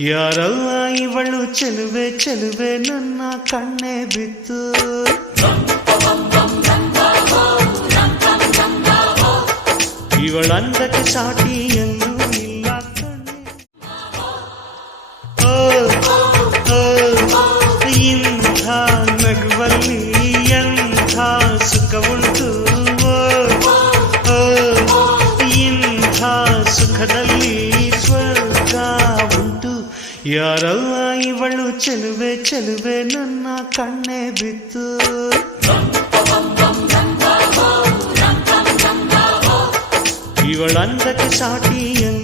ಯಾರಲ್ಲ ಇವಳು ಚೆಲುವೆ ಚೆಲುವೆ ನನ್ನ ಕಣ್ಣೆ ಬಿತ್ತು. ಇವಳಂದಕ್ಕೆ ಸಾಟಿಯಲ್ಲೂ ಇಲ್ಲ ಕಣ್ಣೆ. ಇಂಥ ನಗುವಲ್ಲಿ ಎಂಥ ಸುಖವುಂಟು, ಇಂಥ ಸುಖದಲ್ಲಿ ಸ್ವರ್ಗ ಉಂಟು. ಯಾರಲ್ಲ ಇವಳು ಚೆಲುವೆ ಚೆಲುವೆ ನನ್ನ ಕಣ್ಣೆ ಬಿತ್ತು. ಇವಳಂದಕ್ಕೆ ಸಾಟಿಯಲ್ಲ